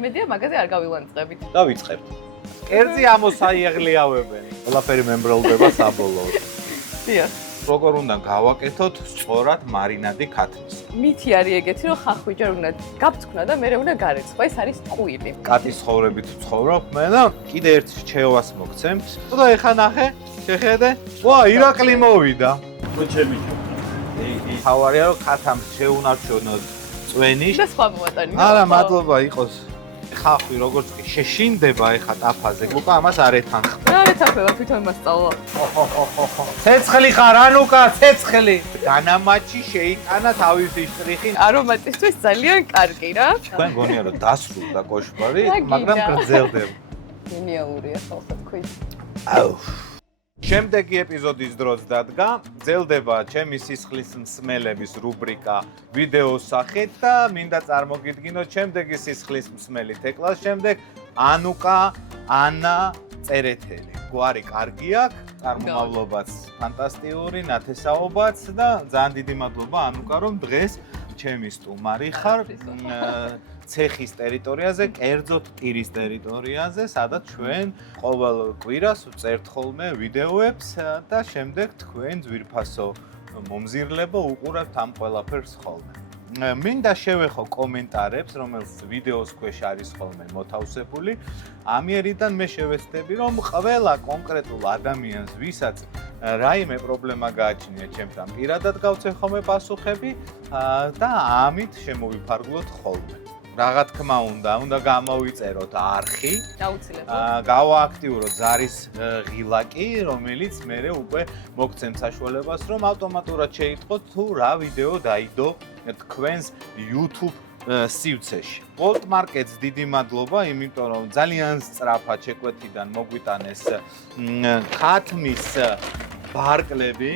იმედია მაგაზე არ გავილანწყებით. დავიწყებთ. კერძი ამოსაიღლიავებენ. ყველაფერი მემბროლდება საბოლოოდ. დიახ. როგორ უნდა გავაკეთოთ სწორად მარინადი ქათმის. მითი არის ეგეთი, რომ ხახვი ჯერ უნდა გაბწკნა და მერე უნდა გარეცხვა. ეს არის ტყუილი. კატის ხოვრებით ვცხოვრობ მე და კიდე ერთ რჩევას მოგცემთ. და ეხა ნახე, შეხედე. ვა, ირაკლი მოვიდა. ჩემი. თავარია რომ ქათამს შეუნარჩუნოთ წვენი. და სხვა მომატანი. არა, მადლობა იყოს. ხახვი როგორც კი შეშინდება ეხა ტაფაზე, უკვე ამას არ ეთანხმ. რა ეთანხმება თვითონ მასწავლა. ცეცხლი ხარ, ანუკა, ცეცხლი. განამაჩი შეიტანა თავისი შტრიხი. არომატისთვის ძალიან კარგი რა. თქვენ გონია რომ დასრულდა კოშმარი, მაგრამ გრძელდება. გენიალურია ხალხო თქვი. აუ. შემდეგი ეპიზოდის დროს დადგა, გრძელდება ჩემი სისხლის მსმელების რუბრიკა ვიდეოს სახით და მინდა წარმოგიდგინოთ შემდეგი სისხლის მსმელი თეკლას შემდეგ ანუკა, ანა, წერეთელი. გვარი კარგი აქვს, წარმომავლობაც ფანტასტიკური, ნათესაობაც და ძალიან დიდი მადლობა ანუკა რომ დღეს ჩემი სტუმარი ხარ ცეხის ტერიტორიაზე, კერძოდ ტირის ტერიტორიაზე, სადაც ჩვენ ყოველ კვირას ვწერთ ხოლმე ვიდეოებს და შემდეგ თქვენ ძვირფასო მომზირლებო უყურებთ ამ ყველაფერს ხოლმე. მინდა შევეხო კომენტარებს, რომელიც ვიდეოს ქვეშ არის ხოლმე მოთავსებული. ამიერიდან მე შევეცდები, რომ ყველა კონკრეტულ ადამიანს, ვისაც რაიმე პრობლემა გააჩნია ჩემთან, პირადად გავცე ხოლმე პასუხები და ამით შემოვიფარგლოთ ხოლმე. Რაღაც თქმა უნდა გამოვიწეროთ არხი. აუცილებლად. გავააქტიუროთ ზარის ღილაკი, რომელიც მერე უკვე მოგცემ საშუალებას, რომ ავტომატურად შეიტყოთ თუ რა ვიდეო დაიდო თქვენს YouTube სივრცეში. Bolt Markets დიდი მადლობა, იმიტომ რომ ძალიან სწრაფად შეკვეთიდან მოგვიტანეს ქათმის ბარკლები.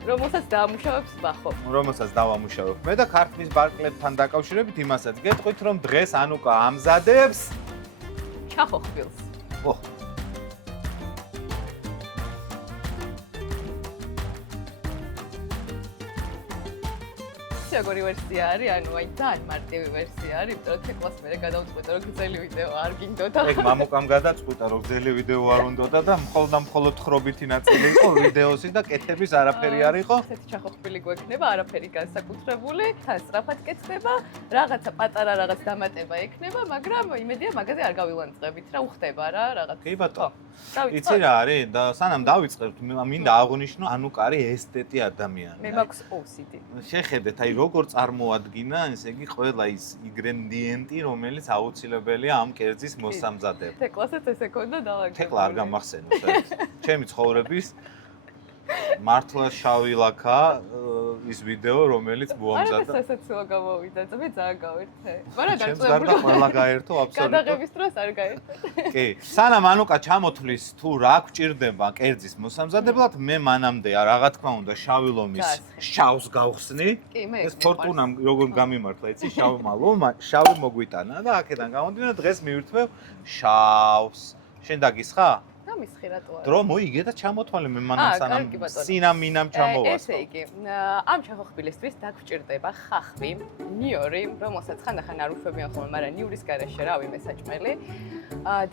რომელსაც დაამუშავებს ბახო. რომელსაც დავამუშავებ მე და ქართლის ბარკლებთან დაკავშირებით იმასაც გეტყვით, რომ დღეს ანუკა ამზადებს ჩახოხბილს. ო. როგორი ვერსია არის, ანუ აი ძალიან მარტივი ვერსია არის, იმიტომ რომ თეკლას მერე გადავწყვეტა, რომ გრძელი ვიდეო არ გინდოდა. ეგ მამუკამ გადაწყვიტა, რომ გრძელი ვიდეო არ უნდოდა და მხოლოდ ხრობითი ნაწილი იყო ვიდეოსი და კეთების არაფერი არ იყო. ესეთი ჩახოხბილი გვექნება, არაფერი განსაკუთრებული, თან სწრაფად კეთდება, რაღაცა პატარა რაღაც დამატება ექნება, მაგრამ იმედია მაგაზე არ გავილანწყებით, რა უხდება რა, რაღაც. კი ბატონო. იცი რა არის და სანამ დავიწყებთ, მინდა აღვნიშნო, ანუკა არის ესთეტი ადამიანი. მე მაქვს OCD. შეხედეთ, აი როგორ წარმოადგინა, ესე იგი ყველა ის ინგრედიენტი, რომელიც აუცილებელია ამ კერძის მოსამზადებლად. თეკლასაც ესე ქონდა დაალაგებული. თეკლა არ გამახსენებს ეს. ჩემი ცხოვრების მართლა შავი ლაქა ის ვიდეო, რომელიც მოამზადა. არა, სასაცილო გამოვიდა, მე ძალიან გავერთე. მაგრამ ჩემს გარდა ყველა გაერთო აბსოლუტურად. გადაღების დროს არ გაერთე. კი, სანამ ანუკა ჩამოთვლის თუ რა გვჭირდება კერძის მოსამზადებლად, მე მანამდე რა თქმა უნდა შავი ლომის შავს გავხსნი. კი, მე ეს ფორტუნამ როგორ გამიმართლა, იცი, შავმა ლომმა შავი მოგვიტანა და აქედან გამომდინარე დღეს მივირთმევ შავს. შენ დაგისხა? გამისხი რატო არა? დრო მოიგე და ჩამოთვალე მე მანამ სანამ სინამ-მინამ ჩამოვასწრო. ესე იგი, ამ ჩახოხბილისთვის დაგვრჭირდება ხახვი, ნიორი, რომელსაც ხანდახან არ უშვებიან ხოლმე, მაგრამ ნიურის გარეშე რავი მესაჭმელი.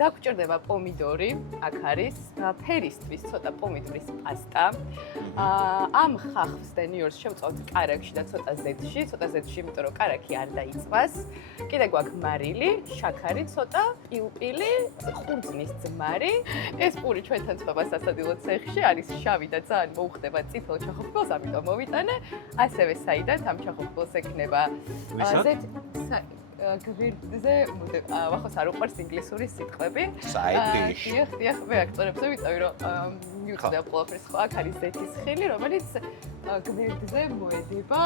დაგვრჭირდება პომიდორი, აქ არის, ფერისთვის ცოტა პომიდორის პასტა. ამ ხახვს და ნიორს შევწავთ კარაქში და ცოტა ზეთში, იმიტომ რომ კარაქი არ დაიწვას. კიდე გვაქვს მარილი, შაქარი ცოტა, პილპილი, ხურძნის ძმარი. ეს პური ჩვენთან წვება სასადილო ცეხში, არის შავი და ძალიან მოუხდება წითელ ჩახოხბილს, ამიტომ მოვიტანე. ასევე საიდან ამ ჩახოხბილს ექნება გვირდზე, ვახოს არ უყვარს ინგლისური სიტყვები. საიდიში. დიახ, მე აქტორებს ვიტყვი, რომ მიუწევ ყველაფერს ხო, აქ არის ზეთის ხილი, რომელიც გვერდზე მოედება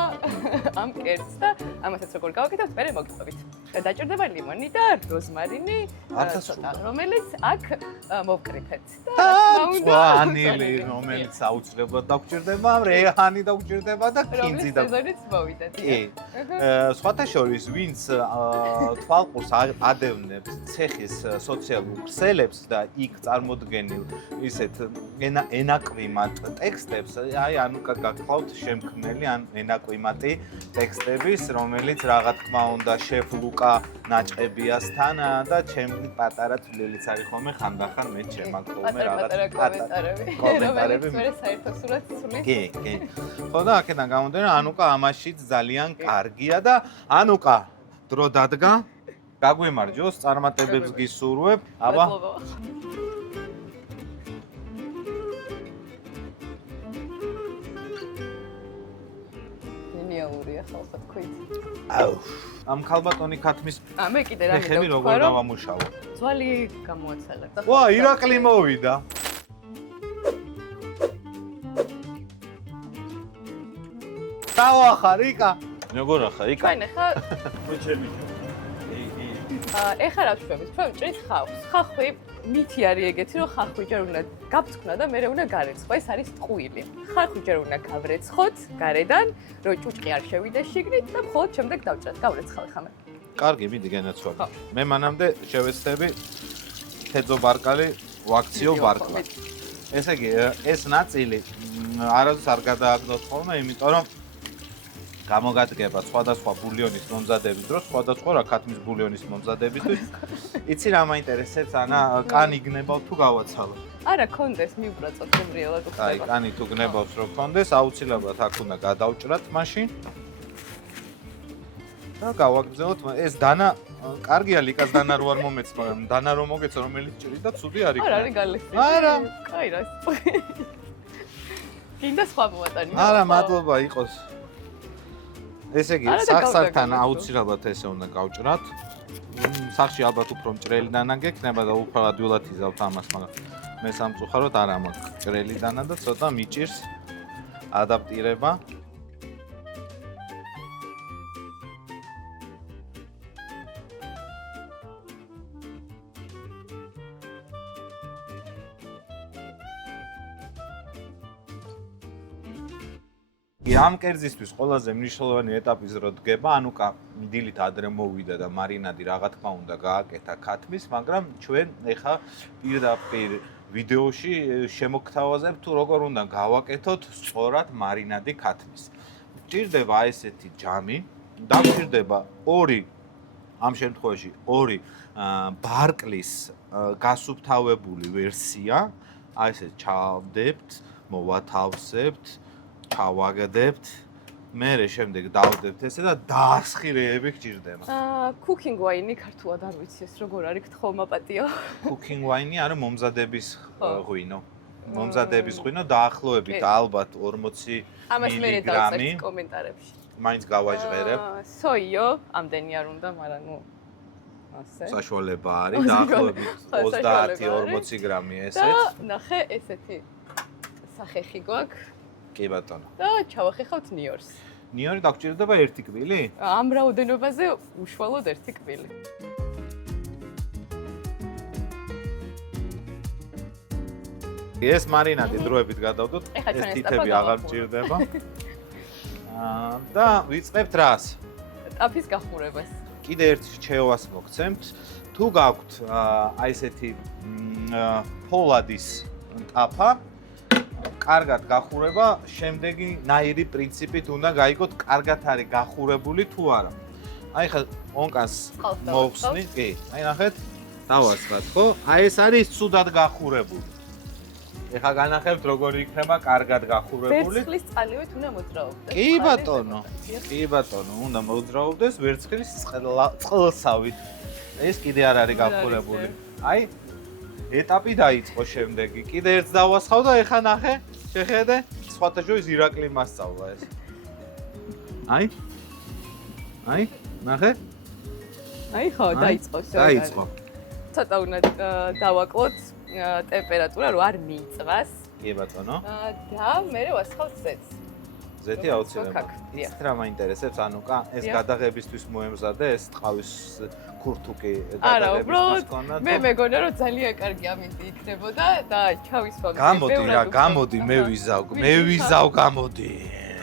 ამ კერძს და ამასაც როგორ გავაკეთებთ, მე მოგიტყვით. დაჭირდება ლიმონი და როზმარინი, რომელიც აქ მოვკრიფეთ. და ვანილი, რომელიც აუცილებლად დაგჭირდება, რეჰანი დაგჭირდება და კინძი და სეზონიც მოვიდა. კი. სხვათა შორის, ვინც თვალყურს ადევნებს ცეხის სოციალურ ქსელებს და იქ წარმოდგენილ ისეთ ენაკვიმატ ტექსტებს, აი ანუკა გაგხავთ შემქმნელი ან ენაკვიმატი ტექსტების, რომელიც რა თქმა უნდა შეფ ლუკა ანუკა ნაჭყებიასთან და ჩემი პატარა თვლილიც არის ხოლმე ხანდახან მე ჩემ აქ ხოლმე რაღაც კომენტარები მე საერთო სურათს ვცვლი. კი. ხო და აქედან გამომდინარე ანუკა ამაშიც ძალიან კარგია და ანუკა დრო დადგა. გაგვიმარჯოს, წარმატებებს გისურვებ. აბა. გენიალურია ხალხო თქვით. აუ. ამ ქალბატონი ქათმის მე კიდე რამე ხემი როგორ დავამუშავო. ძვალი გამოაცალე. ვა, ირაკლი მოვიდა. დავახარ იკა. როგორ ახარ იკა? ჩვენ ახლა მოჩემი. ეხლა რა ვშვებით? ჩვენ ვჭრით ხახვს. ხახვი მითი არის ეგეთი, რომ ხახვი ჯერ უნდა გაბწკნა და მერე უნდა გარეცხო. ეს არის ტყუილი. ხახვი ჯერ უნდა გავრეცხოთ გარედან, რომ ჭუჭყი არ შევიდეს შიგნით და მხოლოდ შემდეგ დავჭრათ. გავრეცხავ ხა მე. კარგი, მიდი გენაცვალე. მე მანამდე შევეცდები თეძო ბარკალი ვაქციო ბარკლა. ესე იგი, ეს ნაწილი არასდროს არ გადააგდოთ ხოლმე, იმიტომ რომ გამოგადგება სხვადასხვა ბულიონის მომზადების დროს, სხვადასხვა რა ქათმის ბულიონის მომზადებისთვის. იცი რა მაინტერესებს, ანა, კანი გნებავ თუ გავაცალო? არა, კონდეს მიუბრაწოთ გემრიელად უხდება. აი, კანი თუ გნებავს რო კონდეს, აუცილებლად აქ უნდა გადავჭრათ მაშინ. და გავაგრძელოთ, ეს დანა კარგია ლიკას დანა რო არ მომეც, მაგრამ დანა რო მოგეცა რომელიც ჭრის და ცუდი არ იქნება. არა, არის გალექსი. არა. კაი რა. კიდე სხვა მოატანი. არა, მადლობა იყოს. ესე იგი, სახსართან აუცილებლად ესე უნდა გავჭრათ. სახში ალბათ უფრო მჭრელი დანა გექნება და უფრო ადვილად იზავთ ამას, მაგრამ მე სამწუხაროდ არ მაქვს მჭრელი დანა და ცოტა მიჭირს ადაპტირება. ამ კერძისთვის ყველაზე მნიშვნელოვანი ეტაპის რო დგება, ანუკა დილით ადრე მოვიდა და მარინადი რა თქმა უნდა გააკეთა ქათმის, მაგრამ ჩვენ ეხა პირდაპირ ვიდეოში შემოგთავაზებთ თუ როგორ უნდა გავაკეთოთ სწორად მარინადი ქათმის. გჭირდება ესეთი ჯამი, დაგჭირდება ამ შემთხვევაში ორი ბარკლის გასუფთავებული ვერსია, აი ესე ჩავდებთ, მოვათავსებთ ჩავაგდებთ, მერე შემდეგ დავდებთ ესე და დაასხირეები გჭირდება. Cooking wine-ი ქართულად არ ვიცი ეს როგორ არის გთხოვმა პატიო. Cooking wine-ი არის მომზადების ღვინო. მომზადების ღვინო დაახლოებით ალბათ 40 ამას მე დავწერთ კომენტარებში. მაინც გავაჟღერებ. სოიო, ამდენი არ უნდა, მაგრამ ნუ ასე. საშუალება არის დაახლოებით 30-40 გრამი ესეც. და ნახე ესეთი სახეხი გვაქვს. კი ბატონო. და ჩავახეხავთ ნიორს. ნიორი დაგჭირდება ერთი კვილი? ამ რაოდენობაზე უშუალოდ ერთი კვილი. ეს მარინადი დროებით გადავდოთ. ეს თითები აღარ მჭირდება. და ვიწყებთ რას? ტაფის გახურებას. კიდე ერთ რჩევას მოგცემთ. თუ გაქვთ აი ესეთი ფოლადის ტაფა, კარგად გახურება, შემდეგი ნაირი პრინციპით უნდა გაიგოთ, კარგად არის გახურებული თუ არა. აი ხა ონკანს მოვხსნით, კი. აი ნახეთ, დავასხათ, ხო? აი ეს არის ცუდად გახურებული. ეხა განახებთ როგორ იქნება კარგად გახურებული. ვერცხლის წყალივით უნდა მოძრაობდეს. კი ბატონო. კი ბატონო, უნდა მოძრაობდეს ვერცხლის წყალსავით. ეს კიდე არ არის გახურებული. აი ეტაპი დაიწყო შემდეგი. კიდე ერთს დავასხავ და ეხა ნახე, შეხედე, სხვათა შორის ირაკლი მასწავლა ეს. აი, ნახე? აი ხო, დაიწყო შე. დაიწყო. ცოტა უნდა დავაკლოთ ტემპერატურა, რომ არ მიიწვას. კი ბატონო. და მე ვასხავთ ზეთს. ზეთი აუცილებლად. იცით რა მაინტერესებს, ანუკა, ეს გადაღებისთვის მოემზადე, ეს ტყავის ქურთუკი გადაღებისთვის ქონდა. მე მეგონა რომ ძალიან კარგი ამინდი იქნებოდა და ჩავისვამ. გამოდი, მე ვიზავ, გამოდი.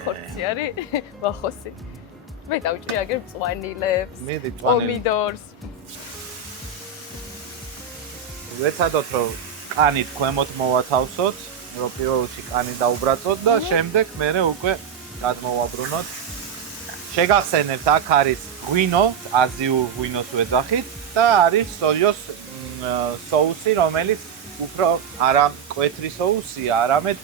ხორცი არის, ვახოსი. მე დავჭრი აგერ მწვანილებს, პომიდორს. ვეცადოთ რომ კანით ქვემოთ მოვათავსოთ, რომ პირველში კანი დაუბრაწოთ და შემდეგ მერე უკვე გადმოვაბრუნოთ. შეგახსენებთ, აქ არის ღვინო, აზიურ ღვინოს ვეძახით და არის სოიოს соуსი, რომელიც უფრო არა მკვეთრი соуსია, არამედ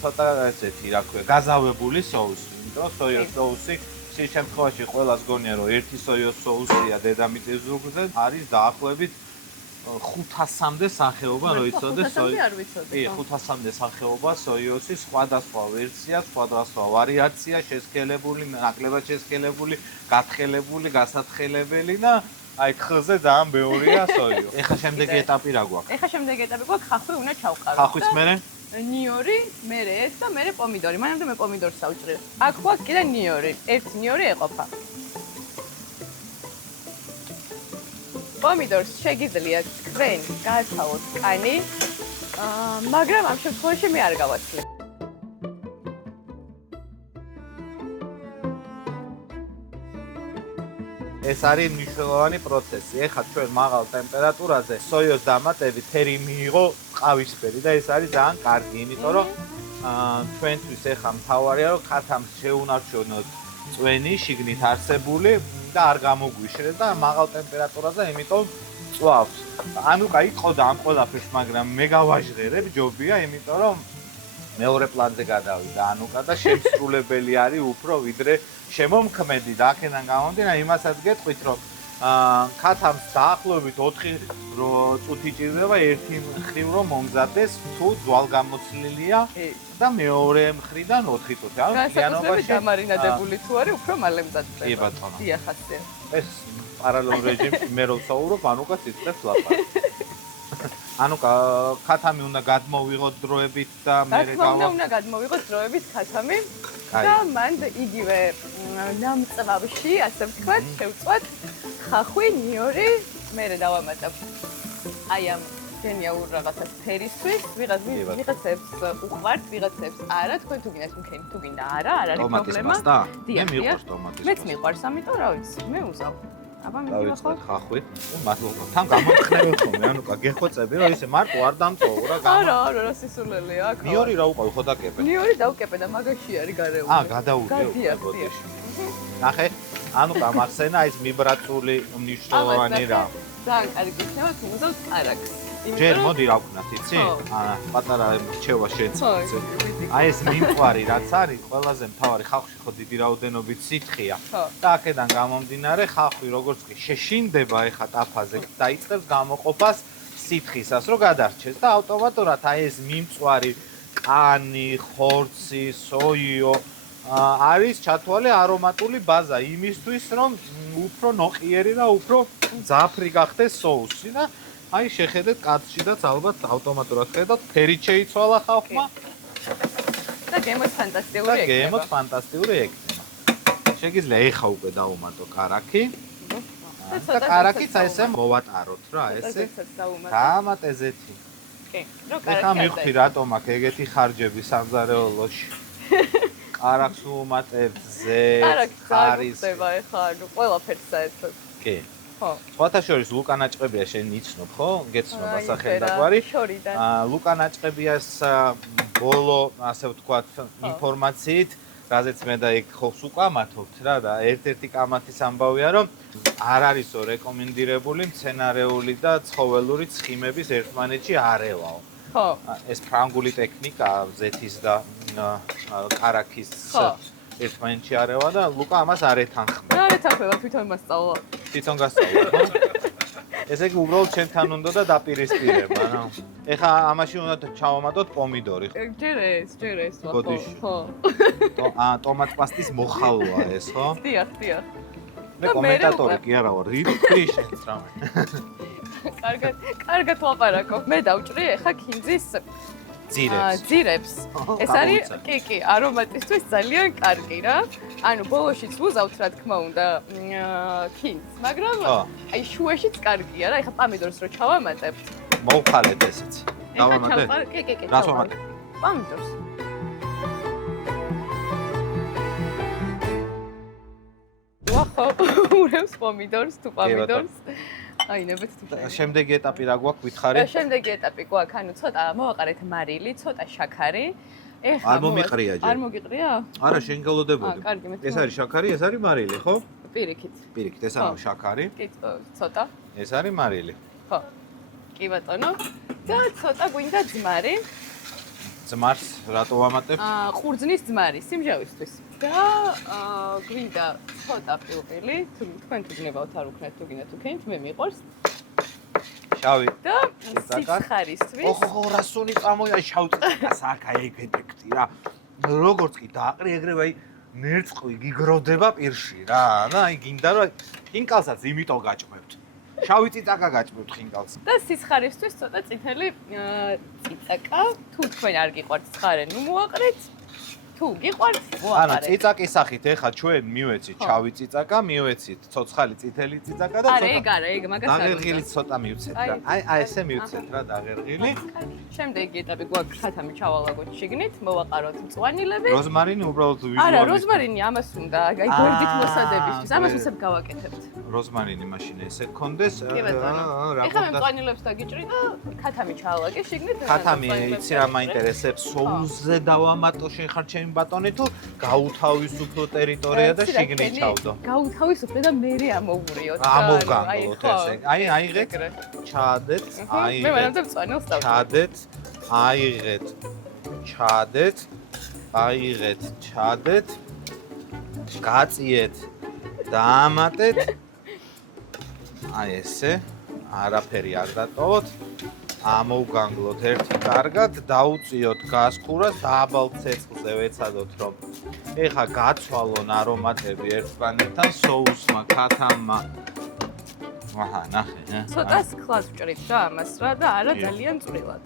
ცოტა ესეთი, რა ქვია, გაზავებული соуსი. იმიტომ რომ სოიოს соуსი ის შემთხვევაში ყველას გონია რომ ერთი სოიოს соуსია დედამიწის ზურგზე, არის დაახლოებით 500-მდე სახეობა, რო იცოდეს სოიო. კი, 500-მდე სახეობა სოიოსის სხვადასხვა ვერსია, სხვადასხვა ვარიაცია, შესქელებული, ნაკლებად შესქელებული, გათხელებული, გასათხელებელი და აი ხზე ძალიან ბევრია სოიო. ეხა შემდეგი ეტაპი რა გვაქვს? ეხა შემდეგი ეტაპი გვაქვს, ხახვი უნდა ჩავყარო. ხახვის მერე? ნიორი, მერე ეს და მერე პომიდორი. მანამდე მე პომიდორს ავჭრევ. აქ გვაქვს კიდე ნიორი. ერთი ნიორი ეყოფა. პომიდორს შეგიძლიათ თქვენ გააცალოთ კანი, მაგრამ ამ შემთხვევაში მე არ გავაცლებ. ეს არის მნიშვნელოვანი პროცესი. ეხლა ჩვენ მაღალ ტემპერატურაზე სოიოს დამატებით ფერი მიიღო ყავისფერი და ეს არის ძალიან კარგი, იმიტომ რომ ჩვენთვის ეხლა მთავარია რომ ქათამს შეუნარჩუნოთ წვენი შიგნით არსებული და არ გამოგვიშრეს და მაღალ ტემპერატურაზე, იმიტომ წვავს. ანუკა იყოდა ამ ყველაფერს, მაგრამ მე გავაჟღერებ, ჯობია, იმიტომ რომ მეორე პლანზე გადავიდა ანუკა და შემსრულებელი არის უფრო ვიდრე შემომქმედი და აქედან გამომდინარე იმასაც გეტყვით რომ ქათამს დაახლოებით 4 წუთი ჭირდება ერთი მხრივ რომ მომზადდეს თუ ძვალგამოცლილია და მეორე მხრიდან 4 წუთი. ანუ განსაკუთრებით დამარინადებული თუ არის უფრო მალე მზადდება. კი ბატონო. დიახასია. ეს პარალელ რეჟიმში მე რო ვსაუბრობ, ანუკაც იწყებს ლაპარაკს. ანუკა ქათამი უნდა გადმოვიღოთ დროებით და მე უნდა გადმოვიღოთ დროებით ქათამი და მან იგივე ნამწვავში, ასე ვთქვათ, შევწვათ ხახვი, ნიორი, მე დავამატებ. აი ამ გენიალურ რაღაცას ფერისთვის, ვიღაცებს უყვართ, ვიღაცებს არა, თქვენ თუ გინდათ მქენი, თუ გინდა არა, არ არის პრობლემა. მე მიყვარს ტომატის. მეც მიყვარს, ამიტომ რა ვიცი, მე უზავ. აბა მე დავიწყოთ ხახვი. მადლობა. თან გამომხნევი ხოლმე, ანუკა გეხოცები რომ ისე მარტო არ დამწოვო რა გამა. არა, რა სისულელია აქ. ნიორი რა უყავი ხო დაკეპე? ნიორი დავკეპე და მაგაში არის გარეული. გადაუგე ბოდიში. ნახე, ანუკა მახსენა ის მიბრაწული მნიშვნელოვანი რა. ძალიან კარგი იქნება თუ მოზავთ კარაქს. ჯერ მოდი რა ვქნათ, იცი? პატარა რჩევა შეცვალე. აი ეს მიმყვარი რაც არის, ყველაზე მთავარი ხალხში ხო დიდი რაოდენობით სითხეა. და აქედან გამომდინარე, ხალხი როგორც კი შეშინდება ეხა ტაფაზე და იწყებს გამოყოფას სითხისას, რომ გადარჩეს და ავტომატურად აი ეს მიმყვარი კანი, ხორცი, სოიო არის ჩათვალე არომატული ბაზა იმისთვის, რომ უფრო ნოყიერი და უფრო მძაფრი გახდეს соуსი და აი შეხედეთ კაცშიდაც ალბათ ავტომატურად ხედავთ ფერით შეიცვალა ხალხმა და გემოც ფანტასტიკური იქნება. გემოც ფანტასტიკური იქნება. შეგიძლია ეხა უკვე დავუმატო კარაქი. და კარაქიც აი ესე მოვატაროთ რა, ესე. დამატე ზეთი. კი, რო კარაქი. ეხა მივხვდი რატომ აქ ეგეთი ხარჯები სამზარეულოში. კარაქს უმატებ ზე, ხარის. ხდება ეხა, ანუ ყველაფერს საერთოდ. კი. ხო. სხვათა შორის ლუკა ნაჭყებია შენ იცნობ, ხო? გეცნობ ასახელდაგვარი. ლუკა ნაჭყებიას ბოლო, ასე ვთქვათ, ინფორმაციით, რაზეც მე და იქ ხობს უკამათობთ რა და ერთ-ერთი კამათის ამბავია, რომ არ არისო რეკომენდირებული მცენარეული და ცხოველური ცხიმების ერთმანეთში არევალ. ხო. ეს ფრანგული ტექნიკა ზეთის და კარაქის ერთმანეთში არევა და ლუკა ამას არ ეთანხმება. არ ეთანხმება, თვითონ მასწავლა. თვითონ გასწავლა, ხო? ესე იგი უბრალოდ ჩემთან უნდა და დაპირისპირება, რა. ეხა ამაში უნდა ჩავამატოთ პომიდორი. ჯერ ეს, ხო. ტომატ პასტის მოხალვაა ეს, ხო? დიახ. მე კომენტატორი კი არა ვარ, რითი შენს რამე. კარგად ვაპარაკო. მე დავჭრი ეხა ქინძის ძირებს. ეს არის კი, არომატისთვის ძალიან კარგი რა. ანუ ბოლოშიც ვუზავთ რა თქმა უნდა ქინძს, მაგრამ აი შუაშიც კარგია რა. ეხა პომიდორს რო ჩავამატებთ. მოვხალეთ ესეც. დავამატე? კი. რას ვამატე? პომიდორს. ვახო, ურევს პომიდორს თუ პომიდორს. აი ნებეთ თუ და შემდეგი ეტაპი რა გვაქვს ვითხარი? შემდეგი ეტაპი გვაქვს, ანუ ცოტა მოვაყარეთ მარილი, ცოტა შაქარი. ეხლა არ მომიყრია ჯერ. არ მოგიყრია? არა, შენ გელოდებოდი. კარგი, მე ეს არის შაქარი, ეს არის მარილი, ხო? პირიქით. პირიქით, ეს არის შაქარი. კი, ცოტა. ეს არის მარილი. ხო. კი ბატონო. და ცოტა გვინდა ძმარი. ძმარს რატო ვამატებ? ყურძნის ძმარი სიმჟავისთვის. და გვინდა ცოტა პილპილი, თქვენ თუ გნებავთ არ უქნათ თუ გინდა თუ ქენით, მე მიყვარს. შავი. და სიცხარისთვის. ოხო, რა სუნი წამოია შავ წიწაკას აქ აი ეფექტი რა. როგორც კი დააყრი ეგრევე აი ნერწყვი გიგროვდება პირში რა. და აი გინდა რომ ხინკალსაც იმიტომ გაჭმევთ. შავი წიწაკა გაჭმევთ ხინკალს. და სიცხარისთვის ცოტა წითელი წიწაკა. თუ თქვენ არ გიყვართ ცხარე, ნუ მოაყრეთ. თუ გიყვართ, მოაყრეთ. ანუ წიწაკის სახით ეხა ჩვენ მივეცით შავი წიწაკა, მივეცით ცოცხალი წითელი წიწაკა და არა, ეგ არა, ეგ მაგას არ. დაღერღილი ცოტა მივცეთ რა. აი ესე მივცეთ რა დაღერღილი. შემდეგი ეტაპი გვაქვს ხათამი ჩავალაგოთ შიგნით, მოვაყაროთ მწვანილები. როზმარინი უბრალოდ არა, ვიზუალიზ. როზმარინი ამას უნდა, აი გვერდით მოსადებისთვის. ამას უცებ გავაკეთებთ. როზმარინი მაშინ ესე კონდეს. კი ბატონო. ეხლა მე მწვანილებს დაგიჭრი და ხათამი ჩავალაგე შიგნით. ხათამი იცი რა მაინტერესებს, სოუსზე დავამატო შენ ხარ ჩემი ბატონი თუ გაუთავისუფლო ტერიტორია და შიგნით ჩავდო. გაუთავისუფლე და მერე ამოვურიოთ. ამოვგანგლოთ ესე. აი აიღეთ, ჩაადეთ, მე მანამდე მწვანილს დავჭრე. ჩაადეთ, აიღეთ, ჩაადეთ, აიღეთ, ჩაადეთ, გაწიეთ, დაამატეთ. აი ესე, არაფერი არ დატოვოთ. ამოვგანგლოთ ერთი კარგად, დაუწიოთ გასხურას, დაბალ ცეცხლზე ვეცადოთ რომ ეხა გაცვალონ არომატები ერთმანეთთან, სოუსმა, ქათამმა. აჰა, ნახე. ცოტა სქლას ვჭრით რა ამას რა და არა ძალიან წვრილად.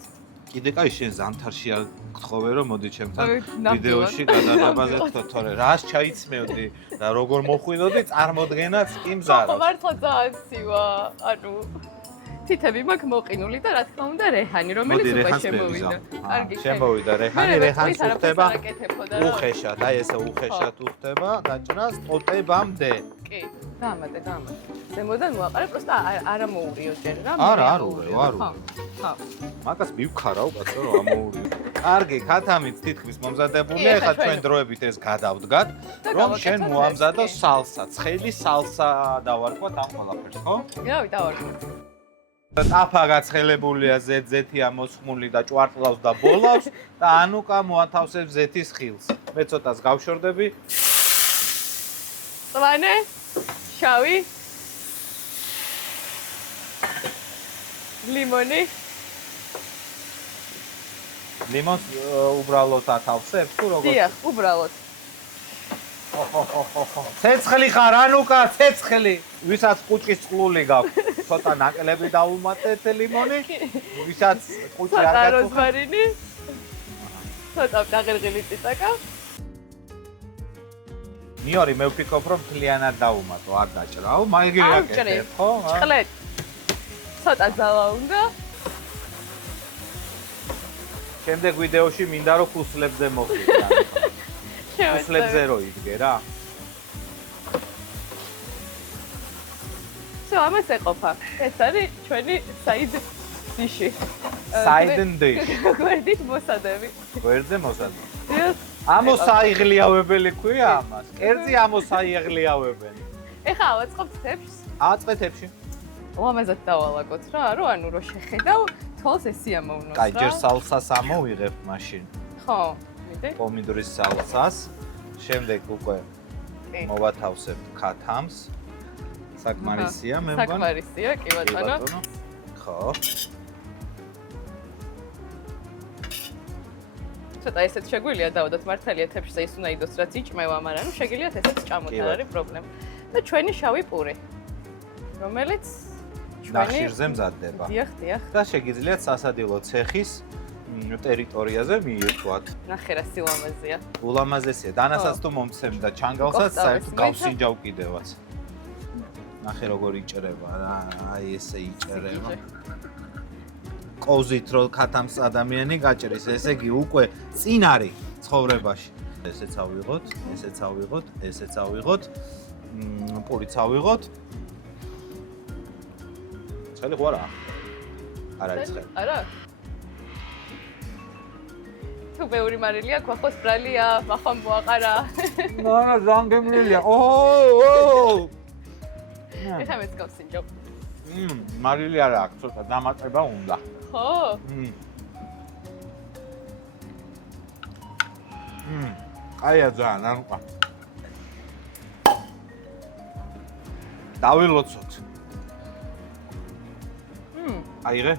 კიდე კაი შენ ზამთარში არ გთხოვე რომ მოდი ჩემთან ნამდვილად. ვიდეოში გადადაბაზე თორე რას ჩაიცმევდი და როგორ მოხვიდოდი წარმოდგენაც კი მზარავს. ხო, მართლა ძალიან ცივა. ანუ თითები მაქვს მოყინული და რა თქმა უნდა რეჰანი, რომელიც უკვე შემოვიდა. კარგი. შემოვიდა რეჰანი, რეჰანს უხდება უხდება. უხეშად, აი ესე უხეშად უხდება დაჭრას ტოტებამდე. კი, დაამატე. ზემოდან მოაყარე, პროსტა არ ამოურიო ჯერ რა. არა, არ ურევ. ხო. მაგას მივქარავ, ბატონო, რომ ამოურიო. კარგი, ქათამიც თითქმის მომზადებულია, ეხლა ჩვენ დროებით ეს გადავდგათ, რომ შენ მოამზადო სალსა, ცხელი სალსა დავარქვათ ამ ყველაფერს, ხო? რავი, დავარქვათ. ტაფა გაცხელებულია ზეთზეთია მოსხმული და ჭვარტლავს და ბოლავს და ანუკა მოათავსებს ზეთის ხილს. მე ცოტას გავშორდები. მწვანე, შავი, ლიმონი. ლიმონს უბრალოდ ათავსებს თუ როგორ? დიახ, უბრალოდ. ცეცხლი ხარ ანუკა, ცეცხლი. ვისაც კუჭის წყლული გაქვს, ცოტა ნაკლები დაუმატეთ ლიმონი. ვისაც კუჭი არ ცოტა გაქვს. როზმარინი. ცოტა დაღერღილი წიწაკა. ნიორი მე ვფიქრობ რომ მთლიანად დაუმატო, არ დაჭრავ, მაგერი აკეთებ, ხო? ჭყლეთ. ცოტა ძალა უნდა. შემდეგ ვიდეოში მინდა რომ ხუსლებზე მოხდე. ხუსლებზე რო იდგე რა. ამას ეყოფა. ეს არის ჩვენი side dish-ი. Side dish. გვერდით მოსადები. გვერდზე მოსადები. დიახ. ამოსაიღლიავებელი ქვია ამას. კერძი ამოსაიღლიავებელი. ეხლა ავაწყობთ თეფშს. აწყე თეფში. ლამაზად დავალაგოთ რა, რო ანუ რო შეხედავ, თვალს ეს სიამოვნოს რა. კაი, ჯერ სალსას ამოვიღებ მაშინ. ხო, მიდი. პომიდორის სალსას. შემდეგ უკვე მოვათავსებთ ქათამს. საკმარისია, მე მგონი. საკმარისია, კი ბატონო. ხო. ცოტა ესეც შეგვიძლია დავდოთ მართალია თეფშზე ის უნდა იდოს რაც იჭმევა, მაგრამ შეგიძლიათ ესეც ჭამოთ, არ არის პრობლემა. და ჩვენი შავი პური, რომელიც ნახშირზე მზადდება. დიახ. და შეგიძლიათ სასადილო ცეხის ტერიტორიაზე მიირთვათ. ნახე რა სილამაზეა. ულამაზესია. დანასაც თუ მომცემ და ჩანგალსაც საერთოდ გავსინჯავ კიდევაც. ნახე როგორ იჭრება რა, აი ესე იჭრება. ყოვზით რო ქათამს ადამიანი გაჭრის, ესე იგი უკვე წინ არის ცხოვრებაში. ესეც ავიღოთ, ესეც ავიღოთ, ესეც ავიღოთ. პურიც ავიღოთ. ცხელი ხო არა? არ არის ცხელი. არა. თუ ბევრი მარილია, ქვახოს ბრალია, მახამ მოაყარა. ზანგემლილია. ოო! ეხლა მეც გავსინჯობ. მარილი არა აქვს, ცოტა დამატება უნდა. ხო? აია ძალიან, არ უყვა. დავილოცოთ. აიღე?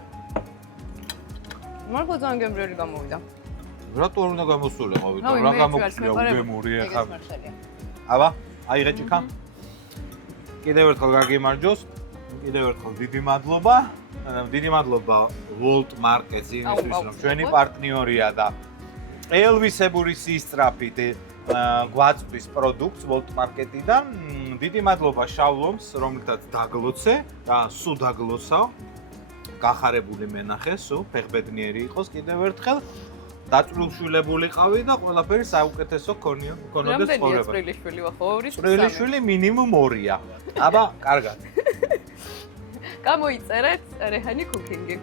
მარგო ძალიან გემრიელი გამოვიდა. რატო არ უნდა გამოსულიყო, ვიტყვი, რა გამოგწია უგემური ეხლა. აბა, აიღე ჭიქა. კიდევ ერთხელ გაგიმარჯოს. კიდევ ერთხელ დიდი მადლობა. დიდი მადლობა Volt Markets იმისთვის, რომ ჩვენი პარტნიორია და ელვისებური სისწრაფით გვაწვდის პროდუქტს Volt Market-იდან. დიდი მადლობა შავლომს, რომლითაც დაგლოცე და სულ დაგლოცავ. გახარებული მენახე, სულ ფეხბედნიერი იყოს კიდევ ერთხელ. დაწვრილშვილებულიყავი და ყველაფერი საუკეთესო ქონიო, ქონოდეს ცხოვრება. რამდენია წვრილიშვილი ხო? 2-3. წვრილიშვილი მინიმუმ 2-ია. აბა, კარგად. გამოიწერეთ რეჰანი კუკინგი.